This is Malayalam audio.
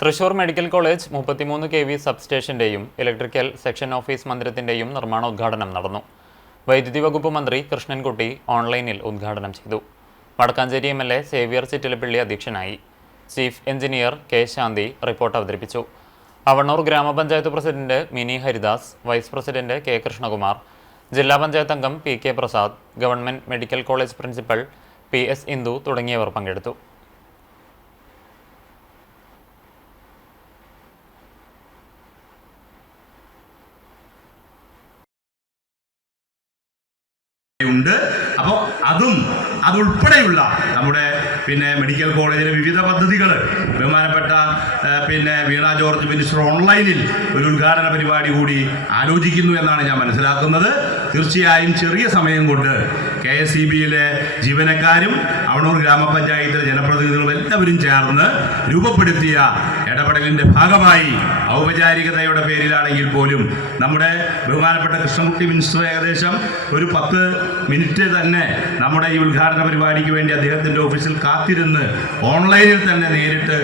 തൃശൂർ മെഡിക്കൽ കോളേജ് 33 kV സബ്സ്റ്റേഷന്റെയും ഇലക്ട്രിക്കൽ സെക്ഷൻ ഓഫീസ് മന്ദിരത്തിന്റെയും നിർമ്മാണോദ്ഘാടനം നടന്നു. വൈദ്യുതി വകുപ്പ് മന്ത്രി കൃഷ്ണൻകുട്ടി ഓൺലൈനിൽ ഉദ്ഘാടനം ചെയ്തു. വടക്കാഞ്ചേരി MLA സേവ്യർ ചിറ്റിലപ്പള്ളി അധ്യക്ഷനായി. Chief engineer K Shanthi report അവതരിപ്പിച്ചു. അവണൂർ ഗ്രാമപഞ്ചായത്ത് president Mini Haridas, vice president K Krishnakumar, ജില്ലാ പഞ്ചായത്ത് അംഗം PK Prasad, government medical college principal PS Indu തുടങ്ങിയവർ പങ്കെടുത്തു. അപ്പോൾ അതുൾപ്പെടെയുള്ള നമ്മുടെ മെഡിക്കൽ കോളേജിലെ വിവിധ പദ്ധതികൾ ബഹുമാനപ്പെട്ട വീണ ജോർജ് മിനിസ്റ്റർ ഓൺലൈനിൽ ഒരു ഉദ്ഘാടന പരിപാടി കൂടി ആലോചിക്കുന്നു എന്നാണ് ഞാൻ മനസ്സിലാക്കുന്നത്. തീർച്ചയായും ചെറിയ സമയം കൊണ്ട് KSEB-യിലെ ജീവനക്കാരും അവണൂർ ഗ്രാമപഞ്ചായത്തിലെ ജനപ്രതിനിധികളും എല്ലാവരും ചേർന്ന് രൂപപ്പെടുത്തിയ ഇടപെടലിൻ്റെ ഭാഗമായി ഔപചാരികതയുടെ പേരിലാണെങ്കിൽ പോലും നമ്മുടെ ബഹുമാനപ്പെട്ട കൃഷ്ണൻകുട്ടി മിനിസ്റ്റർ ഏകദേശം ഒരു 10 മിനിറ്റ് തന്നെ നമ്മുടെ ഈ ഉദ്ഘാടന പരിപാടിക്ക് വേണ്ടി അദ്ദേഹത്തിൻ്റെ ഓഫീസിൽ കാത്തിരുന്ന് ഓൺലൈനിൽ തന്നെ നേരിട്ട്